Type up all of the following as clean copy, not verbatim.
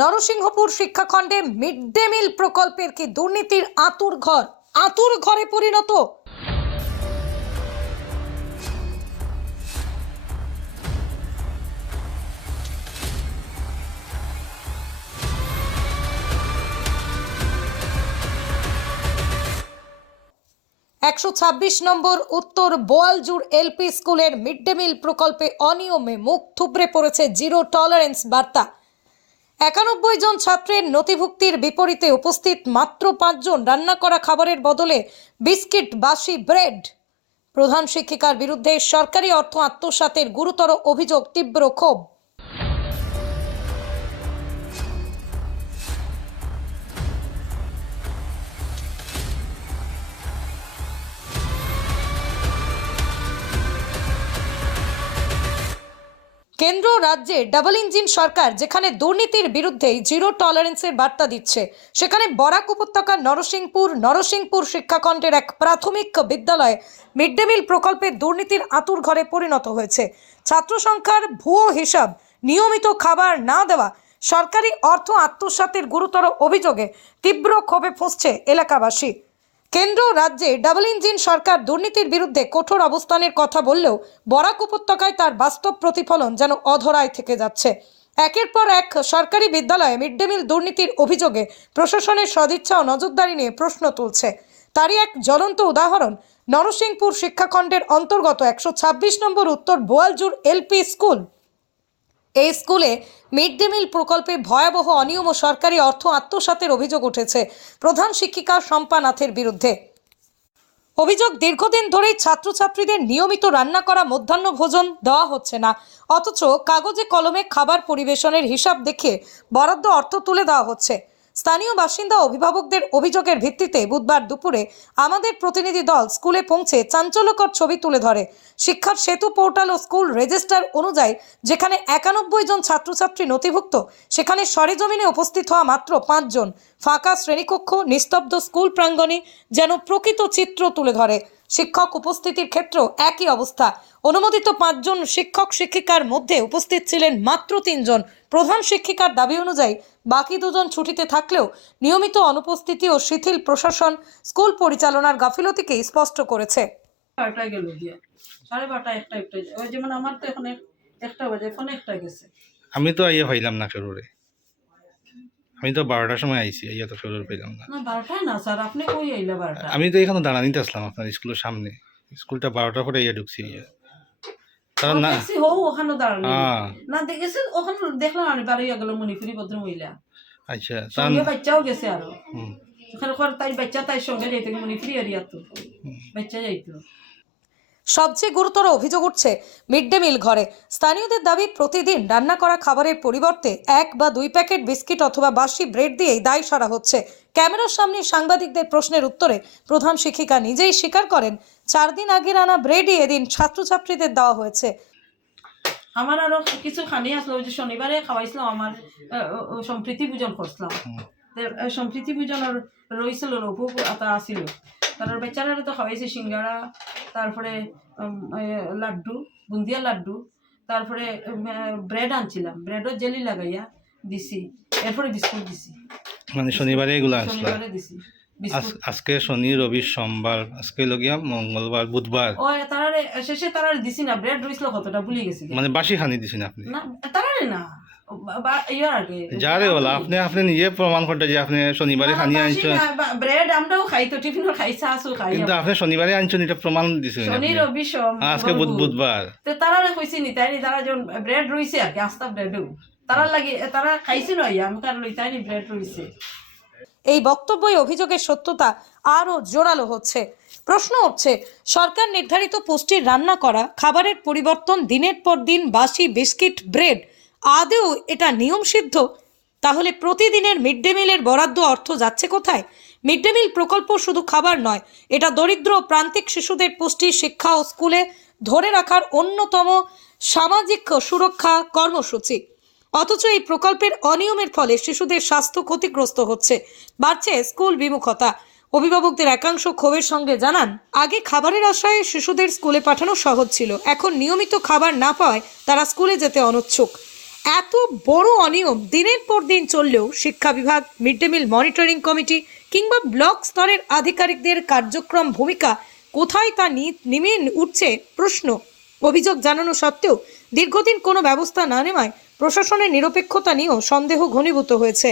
Narsinghpur শিক্ষাখণ্ডে mid day meal প্রকল্পের কি দুর্নীতির আঁতুর ঘরে পরিণত। একশো ২৬ নম্বর উত্তর বোয়ালজুর এলপি স্কুলের মিড ডে মিল প্রকল্পে অনিয়মে মুখ থুবড়ে পড়েছে জিরো টলারেন্স বার্তা। ৯১ জন ছাত্রের নথিভুক্তির বিপরীতে উপস্থিত মাত্র ৫ জন রান্না করা খাবারের বদলে বিস্কিট, বাসি ব্রেড। প্রধান শিক্ষিকার বিরুদ্ধে সরকারি অর্থ আত্মসাতের গুরুতর অভিযোগ, তীব্র ক্ষোভ। কেন্দ্র রাজ্যে ডাবল ইঞ্জিন সরকার যেখানে দুর্নীতির বিরুদ্ধে জিরো টলারেন্সের বার্তা দিচ্ছে, সেখানে বরাক উপত্যকার নরসিংপুর শিক্ষাখণ্ডের এক প্রাথমিক বিদ্যালয়ে মিড ডে মিল প্রকল্পের দুর্নীতির আঁতুর ঘরে পরিণত হয়েছে। ছাত্র সংখ্যার ভুয়ো হিসাব, নিয়মিত খাবার না দেওয়া, সরকারি অর্থ আত্মসাতের গুরুতর অভিযোগে তীব্র ক্ষোভে ফুঁসছে এলাকাবাসী। কেন্দ্র রাজ্যে ডাবল ইঞ্জিন সরকার দুর্নীতির বিরুদ্ধে কঠোর অবস্থানের কথা বললেও বরাক উপত্যকায় তার বাস্তব প্রতিফলন যেন অধরায় থেকে যাচ্ছে। একের পর এক সরকারি বিদ্যালয়ে মিড ডে মিল দুর্নীতির অভিযোগে প্রশাসনের সদিচ্ছা ও নজরদারি নিয়ে প্রশ্ন তুলছে। তারই এক জ্বলন্ত উদাহরণ নরসিংপুর শিক্ষাখণ্ডের অন্তর্গত ১২৬ নম্বর উত্তর বোয়ালজুর এলপি স্কুল। এই স্কুলে মিড ডে মিল প্রকল্পে ভয়াবহ অনিয়ম ও সরকারি অর্থ আত্মসাতের অভিযোগ উঠেছে প্রধান শিক্ষিকা শম্পা নাথের বিরুদ্ধে। অভিযোগ, দীর্ঘদিন ধরেই ছাত্রছাত্রীদের নিয়মিত রান্না করা মধ্যাহ্ন ভোজন দেওয়া হচ্ছে না, অথচ কাগজে কলমে খাবার পরিবেশনের হিসাব দেখিয়ে বরাদ্দ অর্থ তুলে দেওয়া হচ্ছে। স্থানীয় বাসিন্দা অভিভাবকদের অভিযোগের ভিত্তিতে বুধবার দুপুরে আমাদের প্রতিনিধি দল স্কুলে পৌঁছে চাঞ্চল্যকর ছবি তুলে ধরে। শিক্ষার সেতু পোর্টাল ও স্কুল রেজিস্টার অনুযায়ী যেখানে ৯১ জন ছাত্রছাত্রী নথিভুক্ত, সেখানে সরেজমিনে উপস্থিত হওয়া মাত্র ৫ জন। ফাঁকা শ্রেণীকক্ষ, নিস্তব্ধ স্কুল প্রাঙ্গণে যেন প্রকৃত চিত্র তুলে ধরে। শিক্ষক উপস্থিতির ক্ষেত্রেও একই অবস্থা। অনুমোদিত ৫ জন শিক্ষক শিক্ষিকার মধ্যে উপস্থিত ছিলেন মাত্র ৩ জন। প্রধান শিক্ষিকার দাবি অনুযায়ী বাকি ২ জন ছুটিতে থাকলেও নিয়মিত অনুপস্থিতি ও শিথিল প্রশাসন স্কুল পরিচালনার গাফিলতিকে স্পষ্ট করেছে। আমি তো আইয়া পাইলাম না ফেরুরে, আমি তো ১২টার সময় আইছি, আইয়া তো ফেরুর পাইলাম না। ১২টায় না স্যার, আপনি কই আইলা ১২টা? আমি তো এখানে দাঁড়ানিতে আসলাম আপনার স্কুলের সামনে। স্কুলটা ১২টার পরে আইয়া ঢুকছি। তারা না ওখানে দাঁড়ানি না দেখেছি, ওখানে দেখলাম আমি বাড়িয়া গেল মণিপুরি ভদ্র মহিলা। আচ্ছা, সঙ্গে বাচ্চাও গেছে আরো। ওখানে তাই বাচ্চা তাই সঙ্গে যাইতো, মণিপুরি এরিয়া তো বাচ্চা যাইতো। সবচেয়ে গুরুতর অভিযোগ উঠছে মিড ডে মিল ঘরে। স্থানীয়দের দাবি, প্রতিদিন রান্না করা খাবারের পরিবর্তে ১ বা ২ প্যাকেট বিস্কিট অথবা বাসি ব্রেড দিয়েই দায় সারা হচ্ছে। ক্যামেরার সামনে সাংবাদিকদের প্রশ্নের উত্তরে প্রধান শিক্ষিকা নিজেই স্বীকার করেন, ৪ দিন আগের আনা ব্রেডই এদিন ছাত্রছাত্রীদের দেওয়া হয়েছে। আমার আরো কিছু খানি আসলো, যে শনিবারে খাওয়াইছিলাম, আমার সম্প্রীতি পূজন করছিলাম। সম্প্রীতি পূজন রয়েছিল, রঘু আতা আসিল, তার বেচারা তো খাওয়াইছে সিঙ্গারা, তারপরে লাড্ডু, বুন্দিয়া লাড্ডু, তারপরে ব্রেড আনছিলাম, ব্রেডও জেলি লাগাইয়া দিছি, এরপরে বিস্কুট দিছি। মানে শনিবারে এগুলো আসলো। শনিবারে দিছি আজকে শনি, রবি, সোমবার, আজকে লগিয়া মঙ্গলবার, বুধবার। ও তারারে শেষে তারারে দিছি না, ব্রেড রইছিল কতটা ভুলে গেছি। মানে বাসি খানি দিছেন আপনি? না তারারে না, যারে বলা আপনি নিজে প্রমাণ করতে যে আপনি শনিবারে খানি আনছেন। ব্রেড আমরাও খাই তো, টিফিনও খাই, চাও খাই, কিন্তু আপনি শনিবারে আনছেন, এটা প্রমাণ দিছেন। শনি, রবি, সোম, আজকে বুধবার। তো তারারে কইছি নি, তাই তারা যখন ব্রেড রইছে আর কি, আস্তা ব্রেডও তারা লাগি তারা খাইছিল, আমি কার লইতাই নি, ব্রেড রইছে। এই বক্তব্যই অভিযোগের সত্যতা আরও জোরালো হচ্ছে। প্রশ্ন উঠছে, সরকার নির্ধারিত পুষ্টির রান্না করা খাবারের পরিবর্তন, দিনের পর দিন বাসি বিস্কিট, ব্রেড, আদৌ এটা নিয়ম সিদ্ধ? তাহলে প্রতিদিনের মিড ডে মিলের বরাদ্দ অর্থ যাচ্ছে কোথায়? মিড ডে মিল প্রকল্প শুধু খাবার নয়, এটা দরিদ্র প্রান্তিক শিশুদের পুষ্টি, শিক্ষা ও স্কুলে ধরে রাখার অন্যতম সামাজিক সুরক্ষা কর্মসূচি। অথচ এই প্রকল্পের অনিয়মের ফলে শিশুদের স্বাস্থ্য ক্ষতিগ্রস্ত হচ্ছে, বাড়ছে স্কুল বিমুখতা। অভিভাবকদের একাংশ ক্ষোভের সঙ্গে জানান, আগে খাবারের আশায় শিশুদের স্কুলে পাঠানো সহজ ছিল, এখন নিয়মিত খাবার না পাওয়ায় তারা স্কুলে যেতে অনিচ্ছুক। এত বড় অনিয়ম দিনের পর দিন চললেও শিক্ষা বিভাগ, mid day meal monitoring committee কিংবা ব্লক স্তরের আধিকারিকদের কার্যক্রম ভূমিকা কোথায় তা নেমে উঠছে প্রশ্ন। অভিযোগ জানানো সত্ত্বেও দীর্ঘদিন কোনো ব্যবস্থা না নেওয়ায় প্রশাসনের নিরপেক্ষতা নিয়েও সন্দেহ ঘনীভূত হয়েছে।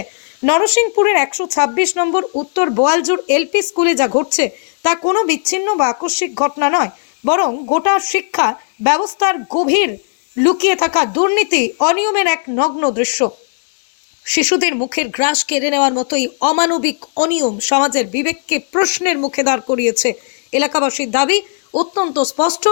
নরসিংপুরের 126 নম্বর উত্তর বোয়ালজোর এলপি স্কুলে যা ঘটছে তা কোনো বিচ্ছিন্ন বা আকস্মিক ঘটনা নয়, বরং গোটা শিক্ষা ব্যবস্থার গভীর লুকিয়ে থাকা দুর্নীতি, অনিয়মের এক নগ্ন দৃশ্য। শিশুদের মুখের গ্রাস কেড়ে নেওয়ার মতোই অমানবিক অনিয়ম সমাজের বিবেককে প্রশ্নের মুখে দাঁড় করিয়েছে। এলাকাবাসীর দাবি অত্যন্ত স্পষ্ট,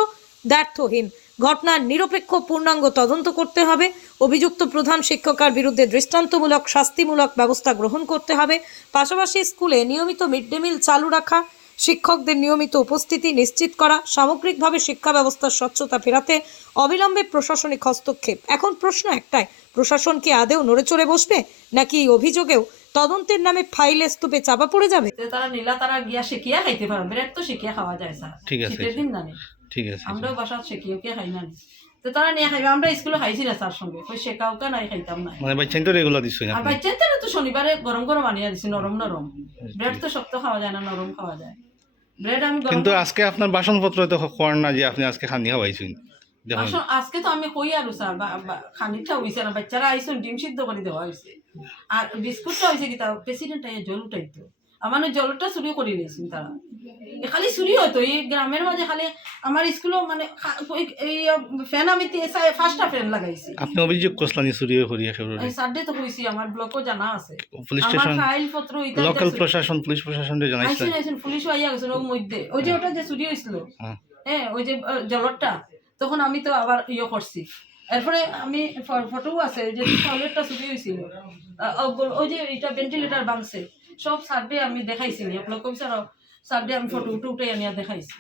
দ্ব্যর্থহীন। ঘটনার নিরপেক্ষ পূর্ণাঙ্গ তদন্ত করতে হবে। অভিযুক্ত প্রধান শিক্ষকের বিরুদ্ধে দৃষ্টান্তমূলক শাস্তিমূলক ব্যবস্থা গ্রহণ করতে হবে। পাশাপাশি স্কুলে নিয়মিত মিড ডে মিল চালু রাখা, শিক্ষকদের নিয়মিত উপস্থিতি নিশ্চিত করা, সামগ্রিকভাবে শিক্ষা ব্যবস্থার স্বচ্ছতা ফেরাতে অবিলম্বে প্রশাসনিক হস্তক্ষেপ। এখন প্রশ্ন একটাই, প্রশাসন কি আদেও নড়ে চড়ে বসবে, নাকি এই অভিযোগেও তদন্তের নামে ফাইলে স্তূপে চাপা পড়ে যাবে? তারা নীলা তারা গিয়া শিখিয়া খাইতে পারে, ব্রেড তো শিখিয়া খাওয়া যায় স্যার। ঠিক আছে, শীতের দিন জানি ঠিক আছে। আমরাও বাসা শিখিয়ে কে খাই না, তো তারা নিয়ে খাইবে। আমরা স্কুলে খাইছি না তার সঙ্গে, ওই শেখাও কে নাই খাইতাম না। মানে বাচ্চাই তো রেগুলার দিচ্ছ আর বাচ্চাদের তো শনিবারে গরম গরম আনিয়া দিছি, নরম নরম। ব্রেড তো শক্ত খাওয়া যায় না, নরম খাওয়া যায়। ব্রেড আমি গরম কিন্তু আজকে আপনার বাসনপত্র তো করেন না যে আপনি আজকে খানি খাওয়াইছেন। দেখুন আসলে আজকে তো আমি কই আর স্যার খানিকটা হইছে না, বাচ্চারা আইসুন ডিম সিদ্ধ করে দেওয়া হয়েছে। আর বিস্কুটটা হয়েছে কি তা প্রেসিডেন্ট আইয়া জল উঠাইতো, আমার জলটা চুরি করে নিয়েছেন তারা। খালি চুরি হতো এই গ্রামের মাঝে, খালি আমার স্কুলও মানে এই ফ্যান আমি 5টা ফ্যান লাগাইছি। আপনি অভিযোগ করলেন চুরি করিয়া সব সাড্ডে তো কইছি, আমার ব্লকও জানা আছে। পুলিশ আমার স্টেশন, ফাইল পত্র লোকাল প্রশাসন, পুলিশ প্রশাসনকে জানাইছেন? আইসুন পুলিশও আইয়া গেছে ওর মধ্যে। ওই যে ওটা যে চুরি হয়েছিল, হ্যাঁ। হ্যাঁ ওই যে জলটা, তখন আমি তো আবার করছি। এরপরে আমি ফটো আছে যে টয়লেটটা চুরি হয়েছিল, ওই যে এটা ভেন্টিলেটার ভাঙছে, সব সার্ভে আমি দেখাইছি, ব্লক অফিসার সার্ভে আমি ফটো উঠে আনিয়া দেখাইছি।